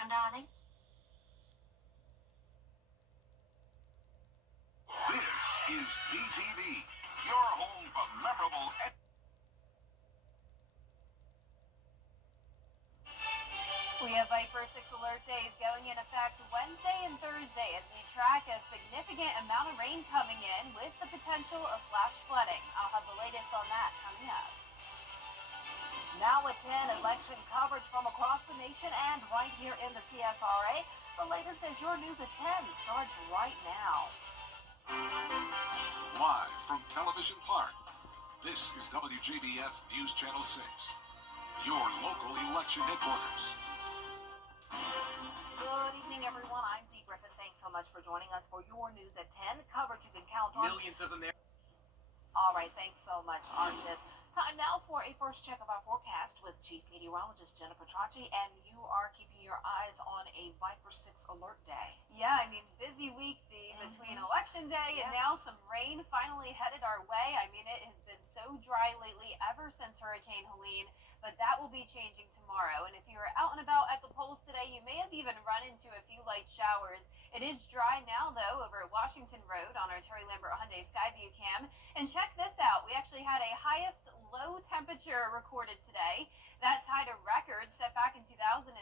election, darling? This is BTV, your home for memorable. We have Viper 6 alert days going in effect Wednesday and Thursday as we track a significant amount of rain coming in with the potential of flash flooding. I'll have the latest on that coming up. Now at 10, election coverage from across the nation and right here in the CSRA. The latest as your news at 10 starts right now. Live from Television Park, this is WJBF News Channel 6, your local election headquarters. Good evening, everyone. I'm Dee Griffin. Thanks so much for joining us for your news at 10. Coverage you can count on. Millions of Americans. All right, thanks so much, Archit. Time now for a first check of our forecast with Chief Meteorologist Jenna Petracci, and you are keeping your eyes on a Viper 6 alert day. Yeah, I mean, busy week, Dee, between Election Day and now some rain finally headed our way. I mean, it has been so dry lately ever since Hurricane Helene, but that will be changing tomorrow. And if you were out and about at the polls today, you may have even run into a few light showers. It is dry now, though, over at Washington Road on our Terry Lambert Hyundai Skyview cam. And check this out. We actually had a highest low temperature recorded today. That tied a record set back in 2003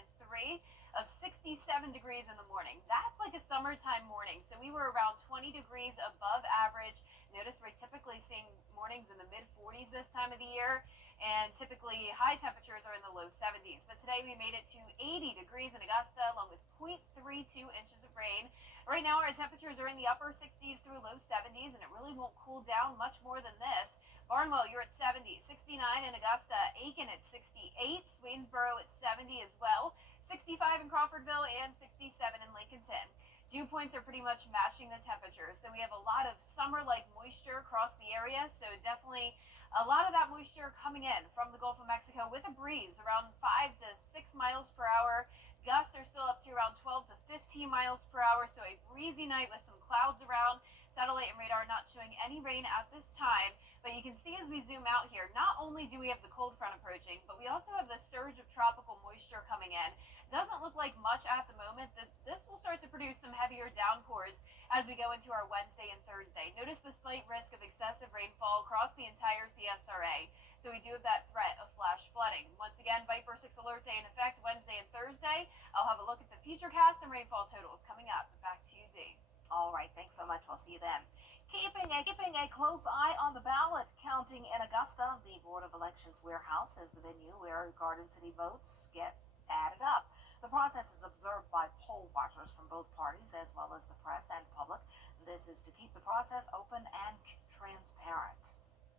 of 67 degrees in the morning. That's like a summertime morning. So we were around 20 degrees above average. Notice we're typically seeing mornings in the mid-40s this time of the year, and typically high temperatures are in the low 70s. But today we made it to 80 degrees in Augusta, along with 0.32 inches of rain. Right now our temperatures are in the upper 60s through low 70s, and it really won't cool down much more than this. Barnwell, you're at 70, 69 in Augusta, Aiken at 68, Swainsboro at 70 as well, 65 in Crawfordville, and 67 in Lincolnton. Dew points are pretty much matching the temperature, so we have a lot of summer-like moisture across the area, so definitely a lot of that moisture coming in from the Gulf of Mexico with a breeze around 5 to 6 miles per hour. Gusts are still up to around 12 to 15 miles per hour, so a breezy night with some clouds around. Satellite and radar not showing any rain at this time, but you can see as we zoom out here, not only do we have the cold front approaching, but we also have the surge of tropical moisture coming in. Doesn't look like much at the moment. This will start to produce some heavier downpours as we go into our Wednesday and Thursday. Notice the slight risk of excessive rainfall across the entire CSRA. So we do have that threat of flash flooding. Once again, Viper 6 alert day in effect Wednesday and Thursday. I'll have a look at the futurecast and rainfall totals coming up. Back to you, Dee. All right, thanks so much. We'll see you then. Keeping a close eye on the ballot counting in Augusta, the Board of Elections warehouse is the venue where Garden City votes get added up. The process is observed by poll watchers from both parties as well as the press and public. This is to keep the process open and transparent.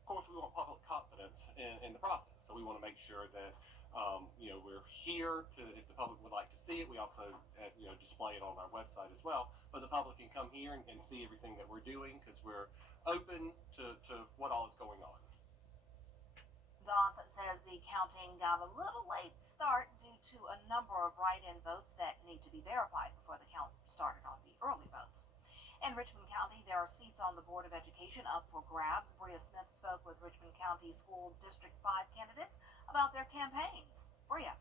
Of course, we want public confidence in the process, so we want to make sure that we're here to, if the public would like to see it. We also display it on our website as well, but the public can come here and see everything that we're doing because we're open to what all is going on. Dawson says the counting got a little late start due to a number of write-in votes that need to be verified before the count started on the early votes. In Richmond County, there are seats on the Board of Education up for grabs. Bria Smith spoke with Richmond County School District 5 candidates about their campaigns. Bria.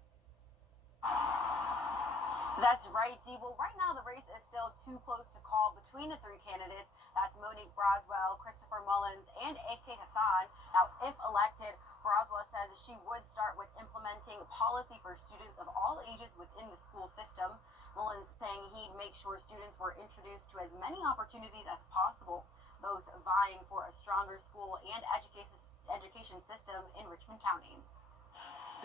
That's right, Dee. Well, right now the race is still too close to call between the three candidates. That's Monique Braswell, Christopher Mullins, and A.K. Hassan. Now, if elected, Braswell says she would start with implementing policy for students of all ages within the school system. Mullins saying he'd make sure students were introduced to as many opportunities as possible, both vying for a stronger school and education system in Richmond County.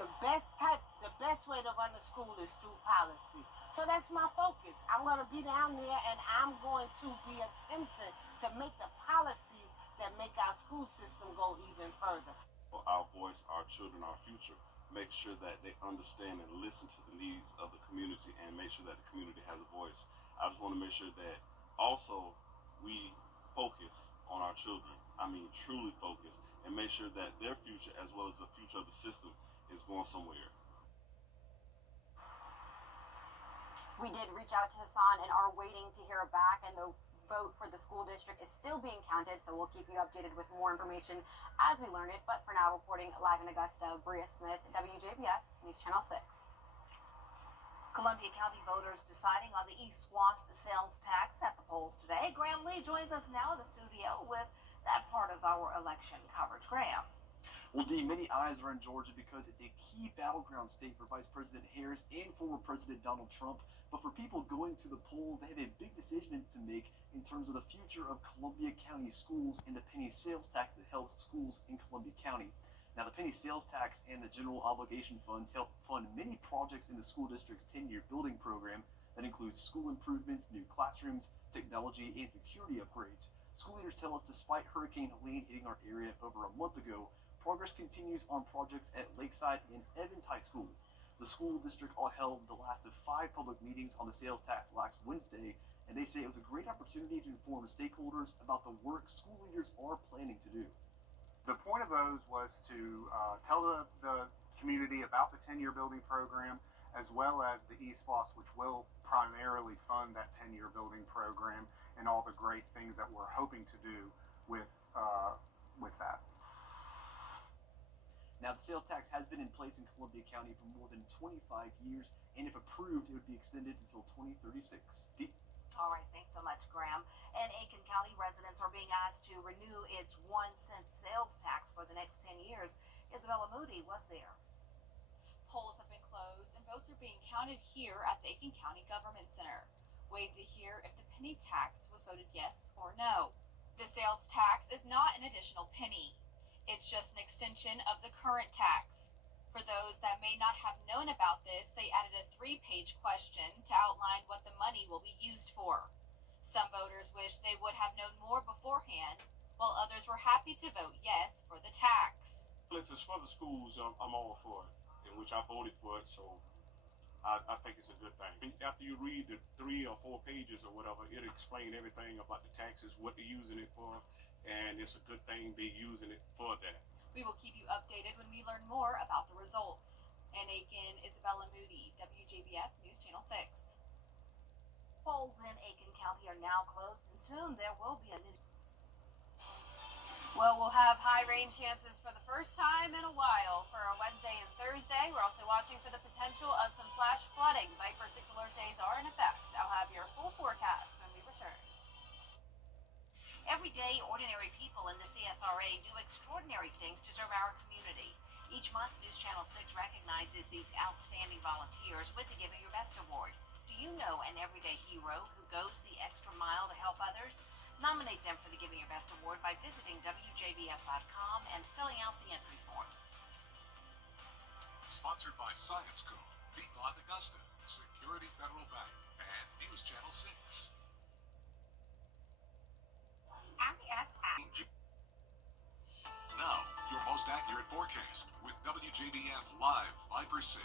The best way to run a school is through policy. So that's my focus. I'm going to be down there and I'm going to be attempting to make the policies that make our school system go even further. Our voice, our children, our future. Make sure that they understand and listen to the needs of the community and make sure that the community has a voice. I just want to make sure that also we focus on our children. I mean, truly focus and make sure that their future as well as the future of the system is going somewhere. We did reach out to Hassan and are waiting to hear back, and the vote for the school district is still being counted, so we'll keep you updated with more information as we learn it. But for now, reporting live in Augusta, Bria Smith, WJBF News Channel 6. Columbia County voters deciding on the East Swass sales tax at the polls today. Graham Lee joins us now in the studio with that part of our election coverage. Graham. Well, Dee, many eyes are in Georgia because it's a key battleground state for Vice President Harris and former President Donald Trump. But for people going to the polls, they have a big decision to make in terms of the future of Columbia County schools and the penny sales tax that helps schools in Columbia County. Now, the penny sales tax and the general obligation funds help fund many projects in the school district's 10-year building program that includes school improvements, new classrooms, technology, and security upgrades. School leaders tell us despite Hurricane Helene hitting our area over a month ago, progress continues on projects at Lakeside and Evans High School. The school district all held the last of 5 public meetings on the sales tax last Wednesday, and they say it was a great opportunity to inform stakeholders about the work school leaders are planning to do. The point of those was to tell the community about the 10-year building program, as well as the East Swass, which will primarily fund that 10-year building program and all the great things that we're hoping to do with that. Now, the sales tax has been in place in Columbia County for more than 25 years, and if approved, it would be extended until 2036. Pete? All right, thanks so much, Graham. And Aiken County residents are being asked to renew its 1-cent sales tax for the next 10 years. Isabella Moody was there. Polls have been closed and votes are being counted here at the Aiken County Government Center. Wait to hear if the penny tax was voted yes or no. The sales tax is not an additional penny. It's just an extension of the current tax. For those that may not have known about this, they added a 3-page question to outline what the money will be used for. Some voters wish they would have known more beforehand, while others were happy to vote yes for the tax. If it's for the schools, I'm all for it, in which I voted for it, so I think it's a good thing. After you read the 3 or 4 pages or whatever, it'll explain everything about the taxes, what they're using it for, and it's a good thing they're using it for that. We will keep you updated when we learn more about the results. In Aiken, Isabella Moody, WJBF News Channel 6. Polls in Aiken County are now closed, and soon there will be a new. Well, we'll have high rain chances for the first time in a while for our Wednesday and Thursday. We're also watching for the potential of some flash flooding. Viper 6 alert days are in effect. I'll have your full forecast when we return. Every day, ordinary people in the CSRA do extraordinary things to serve our community. Each month, News Channel 6 recognizes these outstanding volunteers with the Giving Your Best Award. Do you know an everyday hero who goes the extra mile to help others? Nominate them for the Giving Your Best Award by visiting WJBF.com and filling out the entry form. Sponsored by Science Co., Piedmont Augusta, Security Federal Bank, and News Channel 6. Now, your most accurate forecast with WJBF Live Viper 6.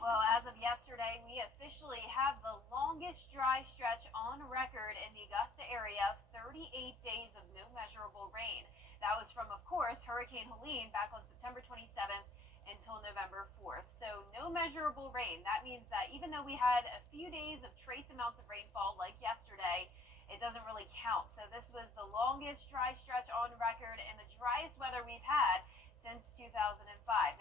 Well, as of yesterday, we officially have the longest dry stretch on record in the Augusta area, 38 days of no measurable rain. That was from, of course, Hurricane Helene back on September 27th until November 4th. So no measurable rain. That means that even though we had a few days of trace amounts of rainfall like yesterday, it doesn't really count. So this was the longest dry stretch on record and the driest weather we've had since 2005.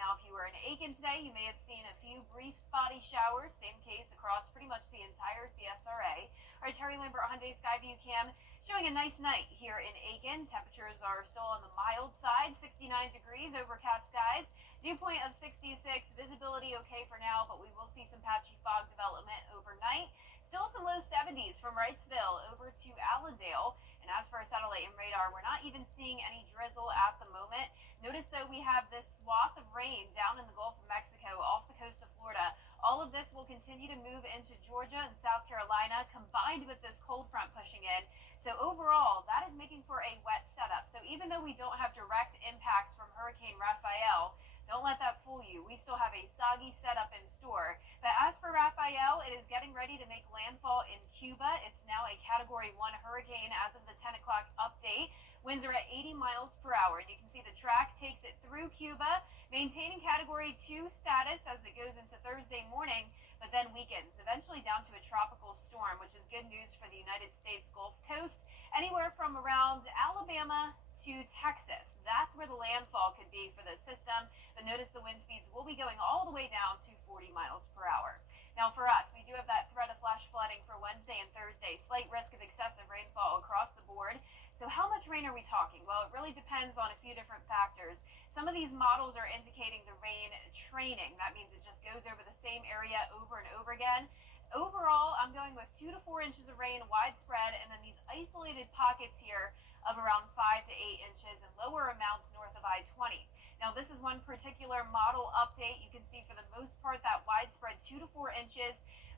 Now, if you were in Aiken today, you may have seen a few brief spotty showers. Same case across pretty much the entire CSRA. Our Terry Lambert Hyundai Skyview cam showing a nice night here in Aiken. Temperatures are still on the mild side, 69 degrees, overcast skies. Dew point of 66, visibility okay for now, but we will see some patchy fog development overnight. Still some low 70s from Wrightsville over to Allendale. And as for our satellite and radar, we're not even seeing any drizzle at the moment. Notice, though, we have this swath of rain down in the Gulf of Mexico off the coast of Florida. All of this will continue to move into Georgia and South Carolina, combined with this cold front pushing in. So overall, that is making for a wet setup. So even though we don't have direct impacts from Hurricane Raphael, don't let that fool you. We still have a soggy setup in store. But as for Raphael, it is getting ready to make landfall in Cuba. It's now a Category 1 hurricane as of the 10 o'clock update. Winds are at 80 miles per hour. And you can see the track takes it through Cuba, maintaining Category 2 status as it goes into Thursday morning, but then weakens, eventually down to a tropical storm, which is good news for the United States Gulf Coast, anywhere from around Alabama to Texas. That's where the landfall could be for the system. But notice the wind speeds will be going all the way down to 40 miles per hour. Now for us, we do have that threat of flash flooding for Wednesday and Thursday. Slight risk of excessive rainfall across the board. So how much rain are we talking? Well, it really depends on a few different factors. Some of these models are indicating the rain training. That means it just goes over the same area over and over again. Overall, I'm going with 2 to 4 inches of rain widespread, and then these isolated pockets here of around 5 to 8 inches and lower amounts north of I-20. Now, this is one particular model update. You can see for the most part that widespread 2 to 4 inches,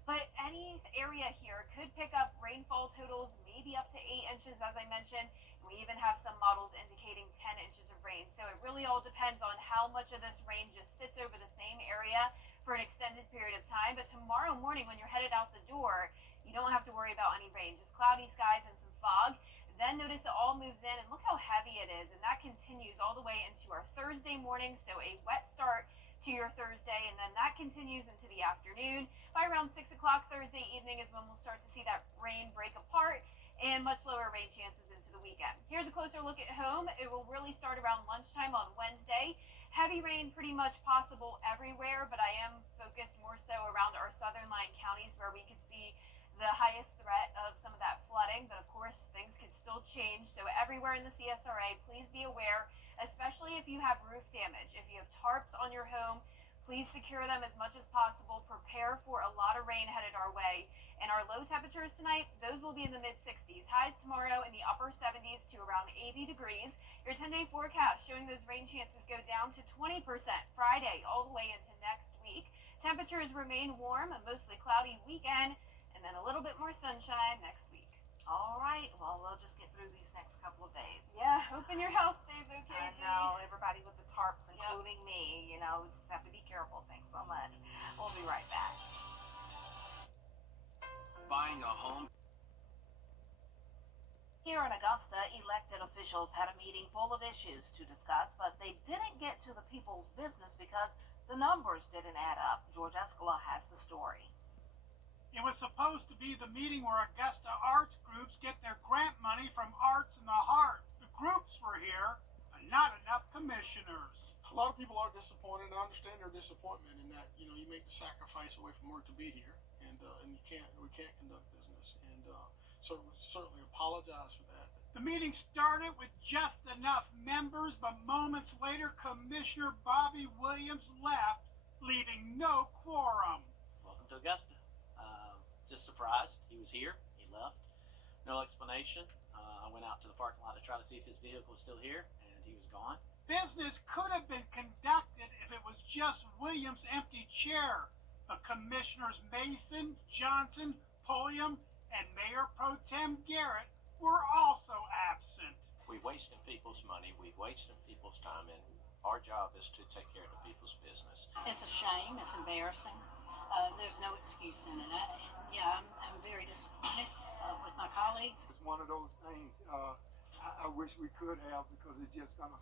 but any area here could pick up rainfall totals, maybe up to 8 inches, as I mentioned. We even have some models indicating 10 inches of rain. So it really all depends on how much of this rain just sits over the same area for an extended period of time. But tomorrow morning, when you're headed out the door, you don't have to worry about any rain, just cloudy skies and some fog. Then notice it all moves in, and look how heavy it is, and that continues all the way into our Thursday morning. So a wet start to your Thursday, and then that continues into the afternoon. By around 6 o'clock Thursday evening is when we'll start to see that rain break apart and much lower rain chances into the weekend. Here's a closer look at home. It will really start around lunchtime on Wednesday. Heavy rain pretty much possible everywhere, but I am focused more so around our southern line counties where we could see the highest threat of some of that flooding, but of course things could still change. So everywhere in the CSRA, please be aware, especially if you have roof damage. If you have tarps on your home, please secure them as much as possible. Prepare for a lot of rain headed our way. And our low temperatures tonight, those will be in the mid-60s. Highs tomorrow in the upper 70s to around 80 degrees. Your 10-day forecast showing those rain chances go down to 20% Friday all the way into next week. Temperatures remain warm, a mostly cloudy weekend, and then a little bit more sunshine next week. All right. Well, we'll just get through these next couple of days. Yeah, hoping your house stays okay. I know, everybody with the tarps, including me, you know, we just have to be careful. Thanks so much. We'll be right back. Buying a home. Here in Augusta, elected officials had a meeting full of issues to discuss, but they didn't get to the people's business because the numbers didn't add up. George Escala has the story. It was supposed to be the meeting where Augusta arts groups get their grant money from Arts in the Heart. The groups were here, but not enough commissioners. A lot of people are disappointed. I understand their disappointment in that, you know, you make the sacrifice away from work to be here, and we can't conduct business, and certainly apologize for that. The meeting started with just enough members, but moments later, Commissioner Bobby Williams left, leaving no quorum. Welcome to Augusta. Just surprised. He was here. He left. No explanation. I went out to the parking lot to try to see if his vehicle was still here, and he was gone. Business could have been conducted if it was just Williams' empty chair. But Commissioners Mason, Johnson, Pulliam, and Mayor Pro Tem Garrett were also absent. We wasted people's money. We wasted people's time, and our job is to take care of the people's business. It's a shame. It's embarrassing. There's no excuse in it. I'm very disappointed with my colleagues. It's one of those things I wish we could have, because it's just going to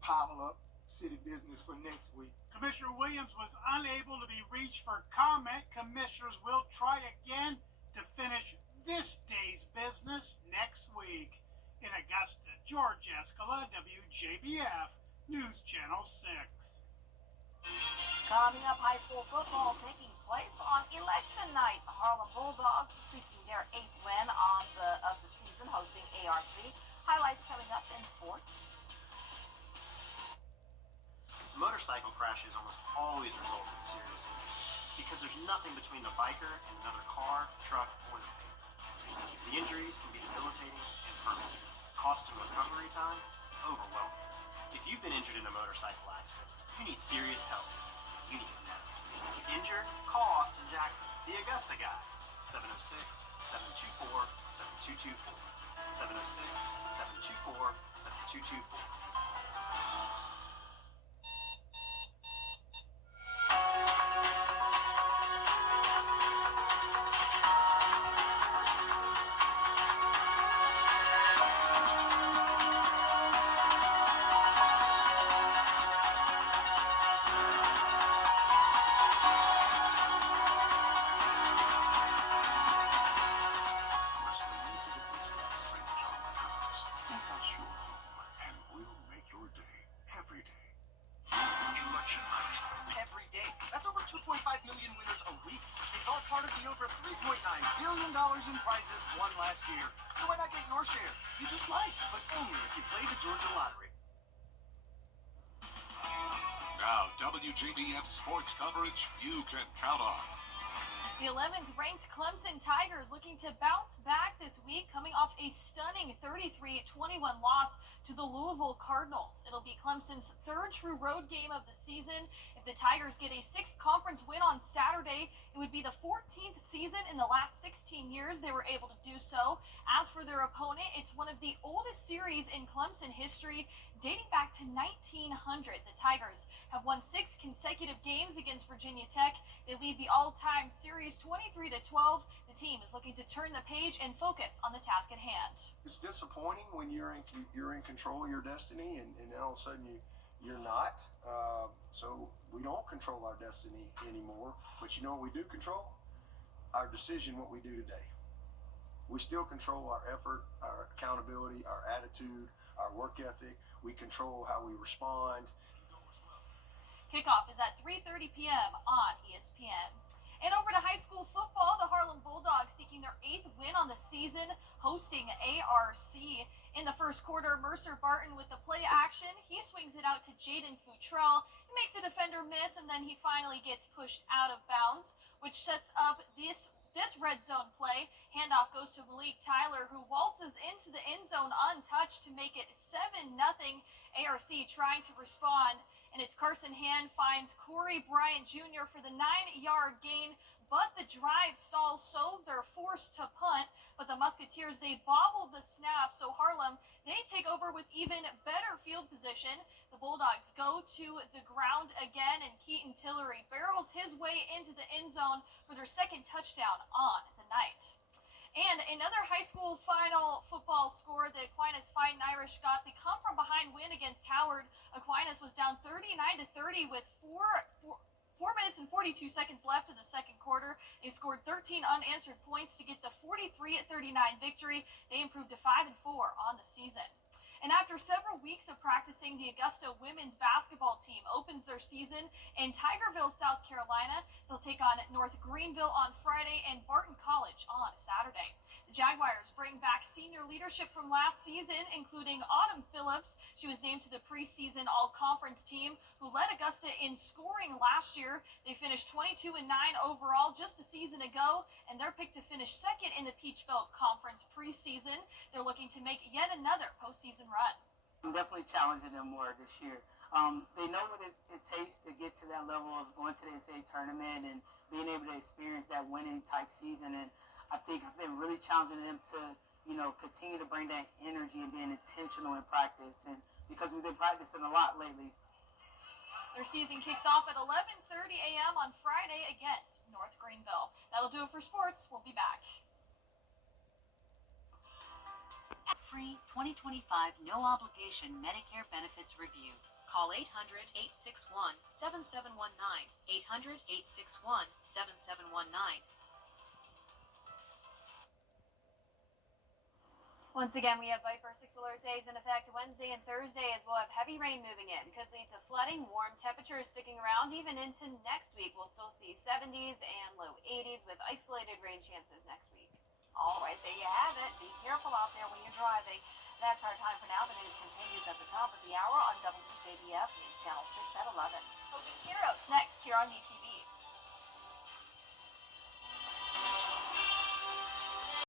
pile up city business for next week. Commissioner Williams was unable to be reached for comment. Commissioners will try again to finish this day's business next week. In Augusta, George Escala, WJBF, News Channel 6. Coming up, high school football taking place on election night. The Harlem Bulldogs seeking their 8th win of the season, hosting ARC. Highlights coming up in sports. Motorcycle crashes almost always result in serious injuries because there's nothing between the biker and another car, truck, or the pavement. The injuries can be debilitating and permanent. Cost and recovery time, overwhelming. If you've been injured in a motorcycle accident, you need serious help. You need it now. Injured? Call Austin Jackson, the Augusta guy. 706-724-7224. 706-724-7224. over $3.9 billion in prizes won last year. So why not get your share? You just might, but only if you play the Georgia Lottery. Now, WJBF sports coverage you can count on. The 11th ranked Clemson Tigers looking to bounce back this week, coming off a stunning 33-21 loss to the Louisville Cardinals. It'll be Clemson's third true road game of the season. If the Tigers get a sixth conference win on Saturday, it would be the 14th season in the last 16 years they were able to do so. As for their opponent, it's one of the oldest series in Clemson history, dating back to 1900. The Tigers have won 6 consecutive games against Virginia Tech. They lead the all-time series 23-12. The team is looking to turn the page and focus on the task at hand. It's disappointing when you're in control of your destiny, and then all of a sudden you're not. So we don't control our destiny anymore. But you know what we do control? Our decision, what we do today. We still control our effort, our accountability, our attitude, our work ethic. We control how we respond. Kickoff is at 3:30 p.m. on ESPN. And over to high school football, the Harlem Bulldogs seeking their 8th win on the season, hosting ARC. In the first quarter, Mercer Barton with the play action. He swings it out to Jaden Futrell. He makes a defender miss, and then he finally gets pushed out of bounds, which sets up this red zone play. Handoff goes to Malik Tyler, who waltzes into the end zone untouched to make it 7-0. ARC trying to respond, and it's Carson Hand finds Corey Bryant Jr. for the 9-yard gain, but the drive stalls, so they're forced to punt. But the Musketeers, they bobble the snap, so Harlem, they take over with even better field position. The Bulldogs go to the ground again, and Keaton Tillery barrels his way into the end zone for their second touchdown on the night. And another high school final football score, the Aquinas Fighting Irish got the come-from-behind win against Howard. Aquinas was down 39-30 with 4 minutes and 42 seconds left in the second quarter. They scored 13 unanswered points to get the 43-39 victory. They improved to 5-4 on the season. And after several weeks of practicing, the Augusta women's basketball team opens their season in Tigerville, South Carolina. They'll take on North Greenville on Friday and Barton College on Saturday. The Jaguars bring back senior leadership from last season, including Autumn Phillips. She was named to the preseason all-conference team, who led Augusta in scoring last year. They finished 22-9 overall just a season ago, and they're picked to finish second in the Peach Belt Conference preseason. They're looking to make yet another postseason run. I'm definitely challenging them more this year. They know what it takes to get to that level of going to the NCAA tournament and being able to experience that winning type season. And I think I've been really challenging them to, continue to bring that energy and being intentional in practice. And because we've been practicing a lot lately. Their season kicks off at 11:30 a.m. on Friday against North Greenville. That'll do it for sports. We'll be back. Free 2025 no obligation Medicare benefits review. Call 800-861-7719. 800-861-7719. Once again, we have Viper 6 alert days in effect Wednesday and Thursday, as we'll have heavy rain moving in. Could lead to flooding, warm temperatures sticking around even into next week. We'll still see 70s and low 80s with isolated rain chances next week. All right, there you have it. Be careful out there when you're driving. That's our time for now. The news continues at the top of the hour on WJBF News Channel 6 at 11. Hogan's Heroes next here on VTV.